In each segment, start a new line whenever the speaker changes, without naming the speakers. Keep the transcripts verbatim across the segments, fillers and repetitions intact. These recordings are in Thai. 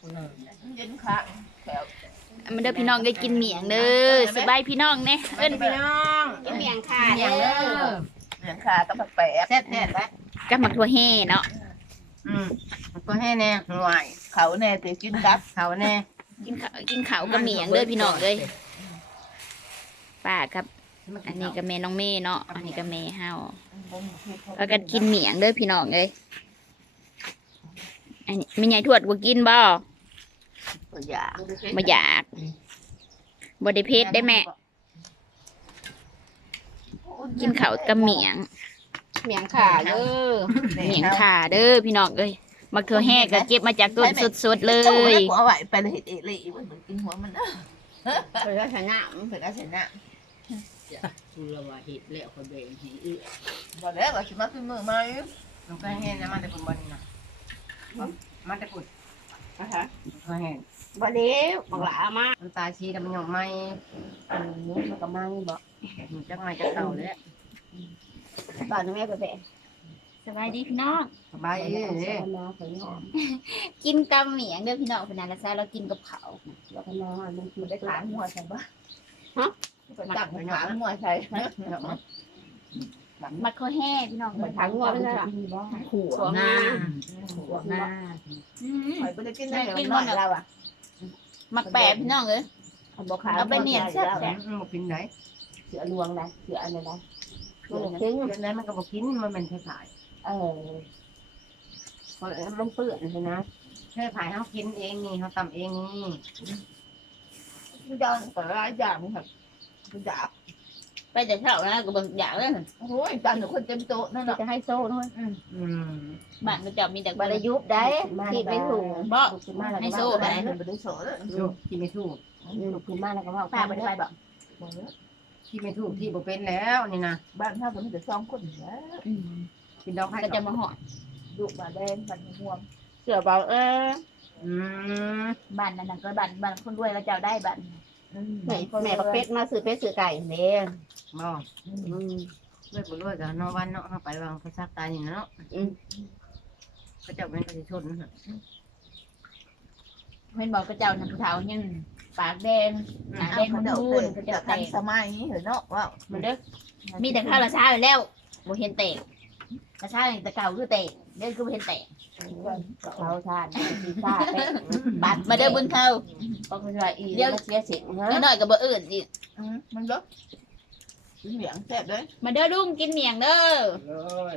ยินค่ะแถว
มันเด้อพี่น้องได้กินเมียงเด้อสบายพี่น้องเนี่ยเอิ้น
พี่น้อง
กินเมียงค่ะ
เมี
เด้
ยง
อ
เด้อเมียงค่ะก็แบบแปลก
แซ่บแท้แล้ว
กับหมักถั่วแห่เนาะ
อืมก็ให้แน่หน่วยเขาแน่ตีกินกับเขาแน่
กินข้าวกินข้าวกับเมียงเด้อพี่น้องเอ้ยป้าครับอันนี้ก็แม่น้องเมย์เนาะอันนี้ก็แม่เฮาแล้วกันกินเมียงเด้อพี่น้องเอ้ยอันนี้แม่ใหญ่ทวดบ่กินบ่
ตัวอยาก
บ่อยากบ่ได้เผ็ดได้แม่กินข้าวกับเมียง
เมียงค่ะเด้อ
เมียงข่าเด้อพี่น้องเอ้ยมักถั่วแห่ก็เก็บมาจากต้นสดๆเล
โอ้
ย
ยเอาไว้ไปเลยเห็ดเอลี่มันเหมือนกินหัวมันนะ
เพิ่นก็ชนะ
เผ็ดอะไรนะ
กูละว่าเห็ดแล้วก็แบ่งให้เอื้อ
บอกแล้วว่าชิมาขึ้นมือไหม
มันก็แห้งนะมันแต่ปุ่นบ่นี่นะมันแต่ปุ่น
นะคะ
ก็แห้ง
บ่เลี้ยวบอกหลามา
น้ำตาชีดำมันหยองไหม้อืมมันก็ไหม้บ่จักไหม้จักเต่าแล้วบ้านแม่ก็แบ่
สบายดีพี่น้อง
สบายเอ้ย
มาใส่หอม
กินกับเมียงเด้อพี่น้องพนันละซาเรากินกับข้าว
แล้วก็น้อยมันคือ
ได้
ได้
ขา
ขาง
หัวใช่ปะไปจับขาหัวใช่
มักข้าวแห้พี่น้อง
มันถังว่าไม่ใช่หรอหัวหน้าหัวหน้า
อืม
ไปไปกินได้กินหมดเราอ่ะ
มักแปะพี่น้องเอ้ย
บอกขา
เอาไปเนียนแซ่บ
อืมบ่กินไหน
เสือลวงนะเสืออะไรนะ
มันบ่กินเดี๋ยวนั้นมันก็บ่กินมันเป็นขาย
เออพอมันเปื้อนเลยนะ
แค่ขายเฮากินเองนี่เฮาตำเองนี่
มันจะแต่ละอย่างมันแบบมันอยาก
ไปแต่เช้านะก็เบิ่งอยากเลย
โอ้ยจานหนูคนเต็มโต๊ะนั่นแหละ
จะให้โซ่ด้วย
อืม
บ้านก็จะมีแต่
บรยุบได้ที่ไปถูก
บ่
มาแล้ว
ให้
ก็
โซ่
ว่า
ไป
มันเป็นโซ่เลย
ดูที่ไม่ถูก
ลูกขึ้นมาแล้วก็ว่า
ป้าบ่ได้ไปบ่
ที่ไม่ถูกที่บ่เป็นแล้วนี่นะ
บ้านถ้ามันจะซ่อมคนแล้ว
อืม
กินดอกไผ่
ก็จะมาหอด
ลูกบาแดงบันม่วง
เสือเบาเออ
อืม
บ้านนั้นน่ะก็บ้านบ้านคนรวยก็เจ้าได้บ้าน
แม่แม่ประเป็ดมาซื้อเป็ดซื้อไก่เนี่ย
บ่
อืม
ด้วยบ่ด้วยกับน้องวันเนาะเฮาไปวางพระซักตายนี่เนาะก็เจ้าเป็นกสิชน
เพิ่นบอกก็เจ้าน่ะผู้เฒ่ายังปากแดงหน้าแด
เอา
ง
เขา
มัน
เดา
พู
เป็น น
ก็
จะ
เจ้าแต
ทัน
ก
สมัยเหรอเนาะว่า
มันเด้อมีแต่ข้าวละช้าอยู่แล้วบ่เห็นแตกละช้าแต่เก่าคือแตกเด้อคือบ่เห็นแตก
เขาชาติที่ชาติ
บัดมาเด้อบุญเข้า
ก็คือว่าอีเดี๋ยวเสียสิงฮะ
นิดหน่อยก็บ่อื่นอีก
มันก็เหลียงแซ่บเลย
มาเด้อลุงกินเมียงเด้อ
เลย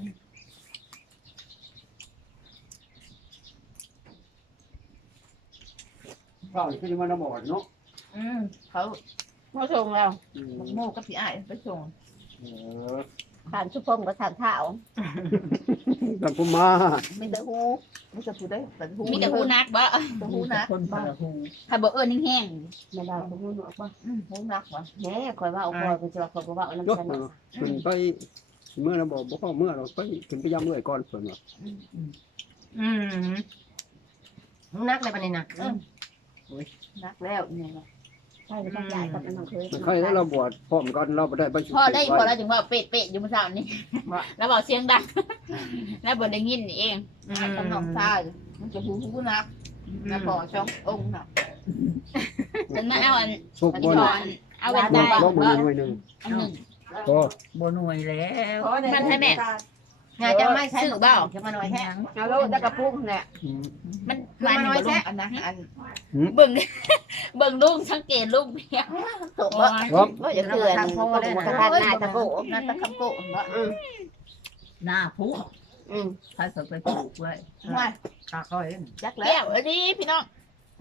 ข้าวนี่คือมันระบอดเนาะ
อืมเขา
มาส่งแล้ว
อืม
โม่กับพี่อ้ายไปส่ง
เออ
ทานชุบพมกับทานเท้า
ทำผมมา
ไม่ได้หูไม่จะพูดได้แต่หู
มีแต่ผู้นักบ่
แต่หูนะ
คนบ้า
ถ้าบ่เอิ้นแห้ง
ไม่ได้ก็พูดบอกว่า
หูนักวะ
แหม่คอยว่าเอาคอยไปจะคอยว่าเอาน้ำ
ยก
ฉัน
เนาะขึ้นไปเมื่อระบอบ่เข้าเมื่อเราไปขึ้นไปยำเมื่อยก่อนเพิ่นว่า
อืมนักเลยปานนี้นะ
นักแล้วเนี่ย
ใช่ก็ต้องใหญ่กับน้องเคย
มันใครแล้วเราบวชพร้อมกันเราบ่ได้ไปชุ
ๆพอได้พอแล้วถึงว่าเป๊ะๆอยู่มื้อเช้านี้แล้วบอกเสียงดังแล้วบ่ได้ยินนี่เอง
กำนองชายมันจะหูหูนักนะพอช่ององค์น่ะ
ฉันมาเอาอัน
สุก
อัน
บ่
ช้
นี่
อนเอาแว่น
ล
ตา
องลองมื
บ่
อหน่อยหนึง
อันหนึง
พอ
บ่หน่วยแล้ว
มันให้แม่
งานจะไม่ใช้
ซื้อเปล่า
จะมาหน่อยแท้
เอาลูกจะกระปุกเนี่ย
อืม
มัน
คือมันน้อยแท้
อันนะอัน
เบิ่ง เบิ่งลุงสังเกตลุงเพียง
ถูกว่า
ครับ
ก็จะเกลือก็ทานหน้าตะโก
นักตะคำโกะเนาะ
หน้าผู้อืม ใครสนไปปลูกไว้
ว่า
ตาค่อย
จักแล้
แก้
ว
วอันนี้พี่น้อง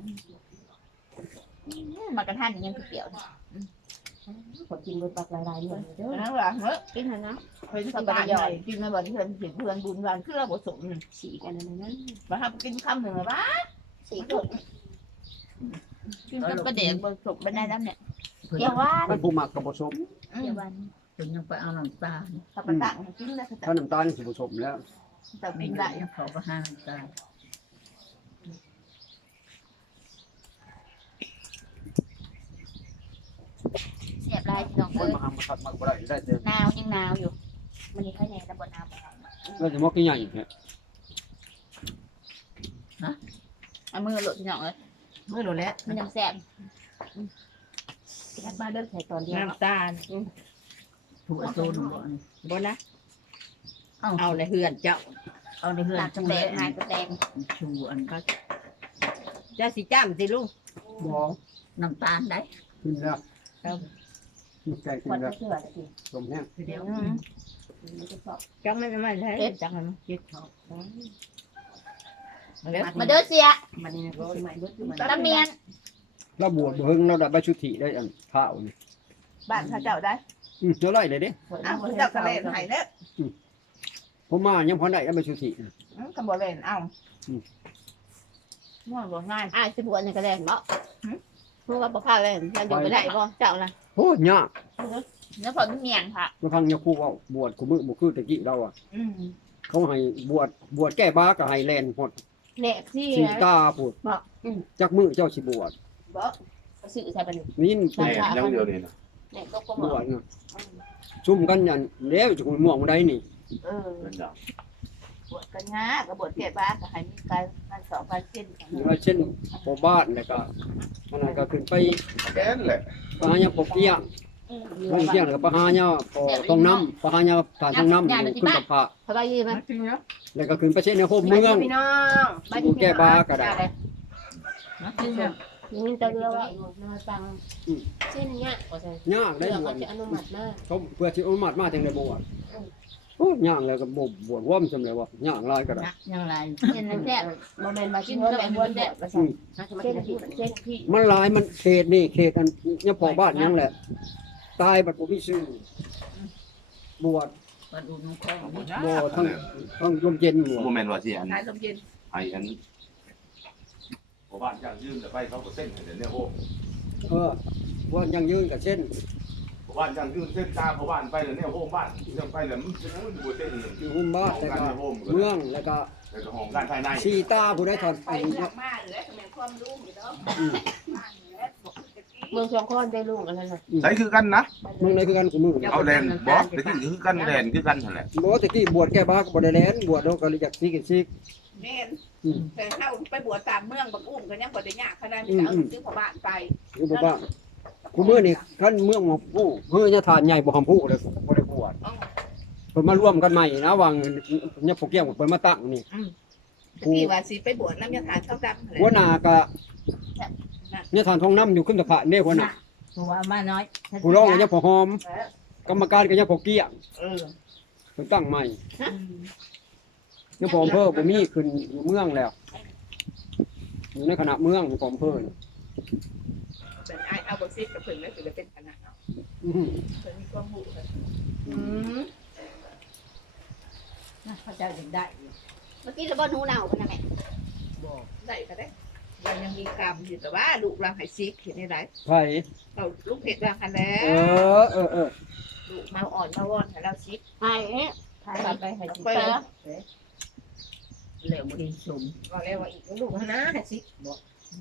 มากระทันยังคือเปรี้ยว
ขอกินบนปากลายๆเนี่ยเด้อ
นั่นแหละเฮ้ย
กินเถอะนะ
เพิ่นสบายใหญ่กินมาบ่ที่เพิ่นเห็นเพื่อนบุญวันคือเราบ่สม
ฉีกกันนั่นนั่น
มาทำกินคำหนึ่งว่า
ฉีกถูก
กินกับกระเด็กบ่สมบ่ได้แล้วเนี่ย
เกี่ยวว่า
มันผู้มักกับผสม
เดี๋ยววัน
เป็นยังไปเอาน้ำตาล
ถ้าไปตั้งกินแล้วก็
ถ้าน้ำตาลสิผสมแล้ว
จะกินได้
เขาก็ห้าน้ำตาล
เสียบลายพี่น้อง
คน
เอ้ย
มาหามาขัดมาบ่ได้ได้แต่
หนาวยังหนาวอยู่มันนี้ค่อยแน่แต่บ่หนาวบ่หนาว
แล้วจะมอกใหญ่ๆเนี่ย
เอามือหลุดพี่น้องเลย
มือหนูแล้ว
มันยังแซ่บ
แค่มาเลิกใส่ตอนเดียว
น้ำตาล
ถั่วโซนบ่
บนนะ
เอา
เอาในเฮือนเจ้า
เอาในเฮือน
ตากกระแตงหายกระแตง
ชูอันก็
เจ้าสิจ้ำสิลุง
บ่
น้ำตาลได้
กินแล้ว
ครับ
กินไก่กิน
วัน
แล้ว
เสื้อตะกี้
ลมแห้ง
เดี๋ยว
มันจะสอบ
จังไม่ไม่ใช่จังมันคิดเขาเดี๋ยว
มาเด้อเสีย
มันนี่ก็ใหม่เบิดมัน
ตะเมียน
เราบวชบ่เฮิงเราได้ใบชุติได้อันข้าวนี่
บ้านพระเจ้าได้
อืมเจ้าไร่ได้เด้
อ้าวพระเจ้ากระเล่นให้แล้ว
ผมมายังพอได้ได้ใบชุตินะ
กระบอกเล่นเอ้าว่าบ่ง่าย
อ้ายสิบวันนี่ก็ได้เนาะเพราะว่าบ่ข้าวเลยยังอยู่ไม่ได้บ่เจ้าล่ะ
โอ้ยาก
แล้วพอเมียงค่ะ
มาฟังยาคูเว้าบวชกูมือบ่คือตะกี้เราอ่ะ
อืม
เขาให้บวชบวชแก้บ้าก็ให้แลนหด
แหลกที่
สีตาพูดจักมือเจ้าสิบวช
บ่ซื้อใส่ไปนี่
นี่
แม่ยังเดียวนี่นะ
แหลกก็บ่
บวชน่ะซุ่มกันยันแล้วจะคุยม่วงบ่ได้นี่
เออ
เป็นอย่าง
บวชกันนะกับบวชแก่บ้านก็ให้มีการการสอบการเช่น
ว่าเช่นพอบ้านแล้วก็มันนก็ขึ้นไป
แค่นแหละ
ปหาญาปกเที่ยงปกเที่ยงแล้วก็ปหาญาปอต้องน้ำปหาญาฐานต้องน้ำขึ้นกับพระ
สบายดีมั้ย
จริงเนาะ
แล้วก็ขึ้นไปเช่นในโฮมเมือง
พี่น้อง
กูแก้บ้าก็ได้
จริงเนาะ
นี่จะเรียกว่ามาฟังเช่นเนี้ยก็ใช่
ยากได้
เรื่อง
บว
เขา
ช
จะอนุมัติมา
เขาเพื่อที่อนุมัติมาจังได้บวชโอ้ยากเลยก็บ่บวชว่อมจำเลยว่ายากหลายก็ได้
ยังไร
เช่นนั้นแท้บ่แม่นมากินเงินแบบวนแบบว่าซั่นเช่นที่เช่นที่
มันหลายมันเขตนี่เขตอันเนี่ยพอบ้านยังแหละ ตายบัดบ่มีชื่อบวช
มันอุ่นของนี่
บ่ทั้งทั้งลมเย็นบวช
โมเมนต์ว่าสิอัน
ขายลมเย็น
ไออันพอบ้านจ้างยืมแต่ไปเขาก็เส้นให้เดี๋ยวนี้โอ้
เออว่ายังยืนกับเช่น
พอบ้านจ้างยืมเส้นตาพอบ้านไปเดี๋ยวนี้โฮมบ้านจะไปเดี๋ยวมันจะมันอยู่บนเส้นนี่
อยู่หุ้มบ้านแล้วก็เมืองแล้วก็
แล้วก็ห้องการภายใน
ชีตาผู้ได้ถอน
ไป
อัน
เลื
นี้
อกมาเหลือแต่เป็นความรู้อยู่เนาะ
อืม
เมืองสองคนได้ลูกอะไรน่ะ
ใช้คือกันนะ
เมืองไหนคือกันกูมือ
เอาแลนบอสแต่ที่คือกันแลนคือกันนั่นแหละ
บ่ตะกี้บวชแก้บ้าก็บ่ได้แลนบวชเราก็เลยอยากซีกันซีก
แม่น
อืม
แต่เข้าไปบวชตามเมืองบักอุ้มก็ยังบ่ได้ยากขนาดนี้เอาซื้อพ่อบ้านไป
อยู่บ่บ้านกูมือนี่คันเมืองหมอผู้เฮือจะทานใหญ่บ่หอมผู้เลยบ่ได้บวชเพิ่นมาร่วมกันใหม่นะวางเนี่ยพวกเกี่ยงเพิ่นมาตั้งนี่
ที่ว่าสิไปบวชน้ำยาทานเข้าดำ
หัวหน้าก็เนี่ยทานทองน้ำอยู่ขึ้นตะพะเนี่ยหัวหน้า
ตัวมาน้อย
ผู้รองก็ยังพอหอม กรรมการก็ยังพอเกี้ยง
เออ
เพิ่นตั้งใหม่เนี่ยพออำเภอบ่มีขึ้นอยู่เมืองแล้วอยู่ในคณะเมืองอยู่พออำเภอนี่
เป็นไอเอาบทซิกับเพิ่นแล้วสิจะเป็นขนาดเนาะ
อื้อหือ
เพิ่นมีความรู้อืม
เขาเจ้าจึงได้
เมื่อกี้เราบ่หนูหนาวกันนะแม่
บอกได้ก็ได้เรายังมีกรรมอยู่แต่ว่าลูกเราให้ซิกเห็นได้ไร
ไผ
เราลูกเห็ดวางกันแล้
เอ
ว
อเออเออ
ลูกมาอ่อนมาวอนให้เราซิก
ไอ้เอ๊ะ
กลับไปให้ซิก
ไป
ไป
แล้ว
เหลวดีสม
บอกแล้วว่าอีกลูกนะให้ซิกบอก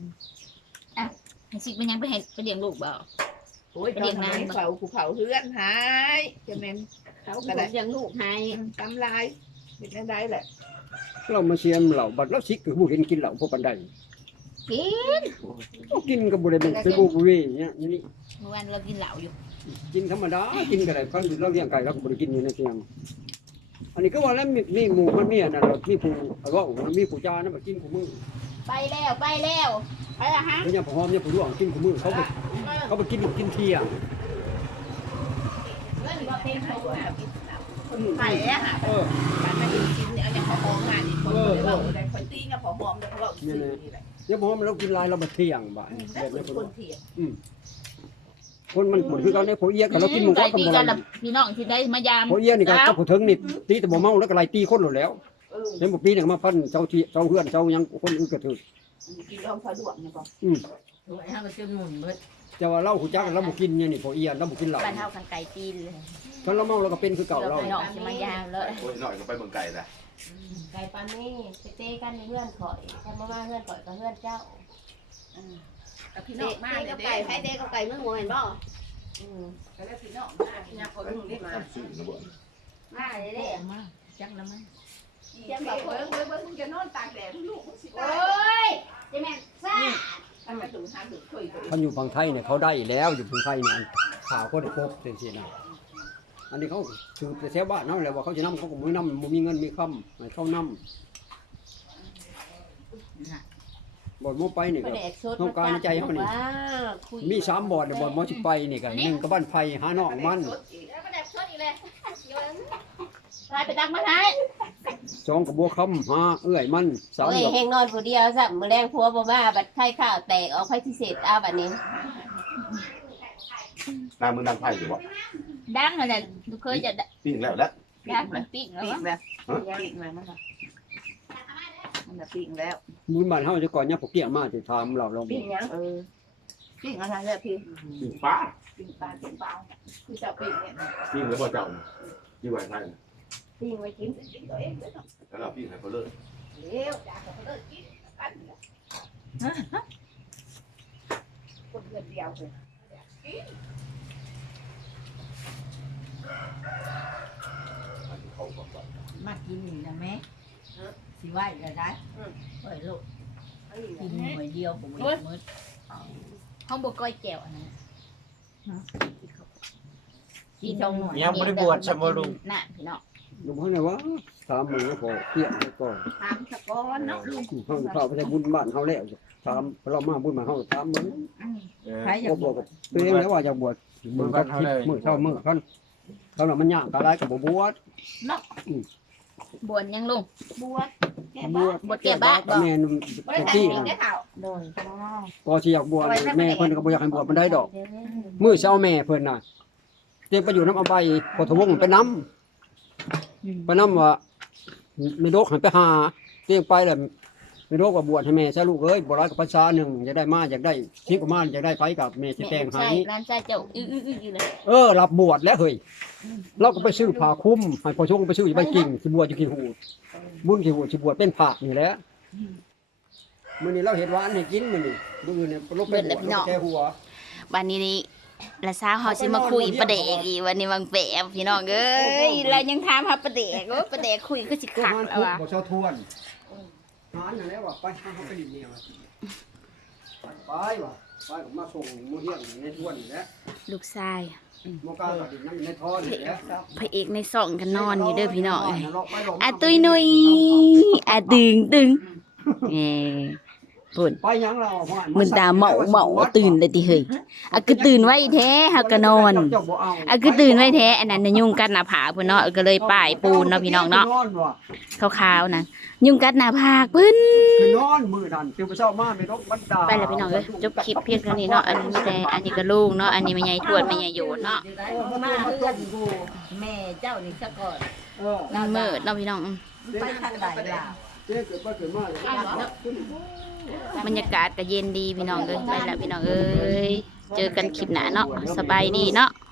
ให้สิเป็นยังไปให้ไปเลี้ยงลูกบ่
โอ้ยตอนนี้เผาภูเขาเฮือนหายจะเป็น
เขาก็เลี้ยงลูกให้
ตำลายเป็นได้แหละ
เรามาเชียมเหล่าบัดเราสิคือบ่เห็นกินเหล้าพวกปานใด
กิน
บ่กินก็บ่ได้เป็นไปบุกเวยเนี่ยอย่างนี้
เมื่อวานเรากินเหล้าอยู่
กินธรรมดากินก็ได้คันเราเลี้ยงไก่เราก็บ่ได้กินอยู่ในเตียงอันนี้ก็ว่าแล้วมีมีหมู่มันมีอันนั้นเรามีผู้เอาว่ามันมีผู้จานะมากินผู้มือ
ไปแล้วไปแล้วไปละฮะ
เขาเนี่ยผู้หอมเนี่ยผู้ร่วงกินผู้มือเขาไปเขาไปกินกินเที่ยง
เงินบ่เต็มเขาบ่
ไผ่อะค่ะ
เออ
การมากินกินเนี่ยเอาอย่างขอหอมงานอีกคนเลยว่าได้คนตีกับขอหอมแล้วเขาบอกซื้อนี่แหละ
เดี๋ยวพอเรากินลายเรามาเที่ยงบ่าย
แต่
แบบ
ค
นี้
น
คน
คนเถียง
คนมันเหมือนคือเขาเนี่ยผู้เอี้ยกับเรากินหมูกรอบ
ตี
กันบ่
กัน
ล่ะ
ละพี่น้องที่ได้มายาม
ผู้เอี้ยนี่ก็กับผู้ถึงนี่ตีแต่บ่เมาแล้วก็ไล่ตีคนหมดแล้ว
เออ
เห็นบ่ปีนี่ก็มาพันเจ้าที่เจ้าเฮือนเจ้ายังคนอื่นก็ถือ
กินยอมสะดวกเนี่ยบอก
ตัวไอ้ห้างก็จะหมุนเบิด
แต่ว่าเราหูจักเราบ่กินเนี่ยนี่ผู้เอี้ยเราบ่กินเหล้า
บ้านเฮากันไก่ตีนเลย
คันเราเมาเราก็เป็นคือเก่า
เรา
เรา
พี่น้องสิมายามเลย
โอ้ยหน่อยก็ไปเมืองไก่ละ
ไก่ปานนี้ไปเตะกันเพื่อนข่อยคันบ่มาเพื่อนข่อยก็เพื่อนเจ้า
กับพี่
เต
น้องมาก
ะ
เลย
กับ
เด้
ไก่ไผเตะกับไก่มึงบ่แม่นบ่อืม
แล้วพี่น้องมากเนี่ยคนนึงได้มา
ซื้อนะบ่
มาเลย
แด
เด้
งมากจักแล้วมั้ย
อ
เทียมแบบเบิ้งเบิ้งเบิ้งมึงจะนอนตากแดดลูกมึงสิ
โอ้ยเจะแม่นซ่า
ถ้ากระดูกหางดูคุยกัน
ท่านอยู่ฝั่งไทยเนี่ยเขาได้แล้วอยู่ฝั่งไทยเนี่ยข่าวเขาได้ครบเสียๆนะอันนี้เขาถือแต่แถวบ้านนั่นแหละว่าเขาจะนำเขาก็ไม่นำบ่มีเงินมีคำให้เขานำบ่อนโมไปนี่ก็
แดกสด
ต้องการใจเขานี่ มีสามบ่อนเนี่ยบ่อนโมสิไปนี่กันหนึ่งกับบ้านไผ่หาน้องมัน
แล้วก็แดกสดอีกเลยไปไปตักมาให้
สองกับบัวคำหาเอื้อยมันสาม
โอ้ย
ดอก
แห้งนอนผู้เดียวซะมื้อแรงผัวบ่มาบัดไข่ข้าวแตกออกไผที่เศษเอาบัดนี้
นางมึงดังไผ่อยู่วะ
ดังอะไรลูกเคยจะ
ปิ้งแล้วแล้ว
ดังมันปิ้งแล้ว
ปีกแล้วปีกแล้วมันมันจะปีกแล้ว
บุญบ้านเฮาจะก่อนเนี่ยพวกเกี้ยมาสิถามเราลอง
ปิ้งหยัง
เออปีกอะไรเนี่ยพี่
ปิ้งปลา
ปีกปลาปีกเปล่าคือจะปีกเนี่ย
ปิ้งแล้วบ่เจ้าที่ไหวไทย
ปิ้งไว้กิน
ตัวเองเลย
แล้วเราปิ้งให้เขาเลย
เลี้ยวจากเขาเลิกกินกันคนเดียวเดียวเลย
เขาบอกว่า
มากินนี่นะแม่สิไหวก็ได้เฮ้ยลูกกินหน่วยเดียวผมไม่มืด
ห้องบก้อยแก้วอันนั้น
กินตรงหน่วย
ยังบ่ได้บวชใช่บ่ลุง
น่ะพี่น้อง
ลุงเฮาเนี่ยว่าถามมือพอเกี้ยแล้วก็
ถามสะก้อนเนาะลุง
เฮาเข้าไปใช้บุญบ้านเฮาแล้วถามเรามาบุญมาเฮาถามมึง
ใครอยาก
บ่บอกกับตัวเองแล้วว่าจะบวชมือก็คิดมือเช้ามือเขาเขาน่ะมันยากอะไรก็บ่บวช
บวนยังลุง
บวชแก่
บ
บ้าว
ช
บวชแก่บ้าน
แม่น
ไม่ได้
ที่
ทำเอง
น่ะ
ได้เท่า
โดย
ก็สิอยากบวชแม่เพิ่นก็บ่อยากให้บวชมันได้ดอก มื้อเช้าแม่เพิ่นน่ะเตรียมไปอยู่น้ำเอาใบพอทวงไปน้ำไปน้ำว่าไม่โรคหันไปหาเตรียมไปแล้วไม่โรคว่าบวชให้แม่ซะลูกเอ้ยบ่ร้ายกับภาษาหนึ่งอยากได้มาอยากได้ทิพย์กับมาอยากได้ไผกับแม่สิแต่งให้
ใช่ร้านชายเจ้าอื้ออื้ออื้ออยู่เลย
เออรับบวชแล้วเฮ้ยเราก็ไปซื้อผ้าคลุมให้พอชงไปซื้ออยู่ใบกิ่งสิบวชอยู่กี่หูดบุญกี่หูดสิบวชเป็นผ้านี่แหละมื้อนี้เราเฮ็ดหวานให้กินมื้อนี้มื้ออื่นเนี่ยลบไปบวชแค่หัว
วันนี้นี่ละสาวเฮาสิมาคุยประเดกอีกวันนี้วังแปบพี่น้องเอ้ยแล้วยังถามหาประเดกโอ้ประเดกคุยคือสิ
ก็
คัก
หาน
แล้ว
คุก
ว่ะ
บ่เช้าทวนหานนั่นแหละว่าไปหาเขาไปดินเนี่ยว่ะไปว่ะไปก็มาส่งมื้อเที่ยงในทวนนี่แหละ
ลูกชาย
โมกาก็ดินนั่นอยู่ในท่อนี่แหละ
พระเอกในซ่องกันนอนอยู่เด้อพี่น้องเอ้ย
เลาะไปเลาะมา
อาตุยนุยอาตึงตึงเอ้ปุ่น
ไปหยังเราพ่อ
มึนตาเมาเมาตื่นเลยติเฮ้ยอะคือตื่นไว้แท้เฮาก็นอนอะคือตื่นไว้แท้อันนั้นน่ะยุงกัดหน้าผากเพิ่นเนาะก็เลยป้ายปูนเนาะพี่น้องเนาะขาวๆนะยุงกัดหน้าผากเพิ่น
คือนอนมือนั่นคือไปเช้ามาไม่รบบรรดา
ไปแล้วพี่น้องเอ้ยจบคลิปเพียงเท่านี้เนาะอันนี้มีแต่อันนี้ก็ลูกเนาะอันนี้แม่ใหญ่ทวดแม่ใหญ่โยนเนาะ
มาเพื่อนกูแม่เจ้านี่ซะก่อน
เออ
มันมืดเนาะพี่น้อง
ไปทางใดล่ะ
เจ๊เกิดไปเกิดมาเลย
บรรยากาศก็เย็นดีพี่น้องเอ้ยไปแล้วพี่น้องเอ้ยเจอกันคลิปหน้าเนาะสบายดีเนาะ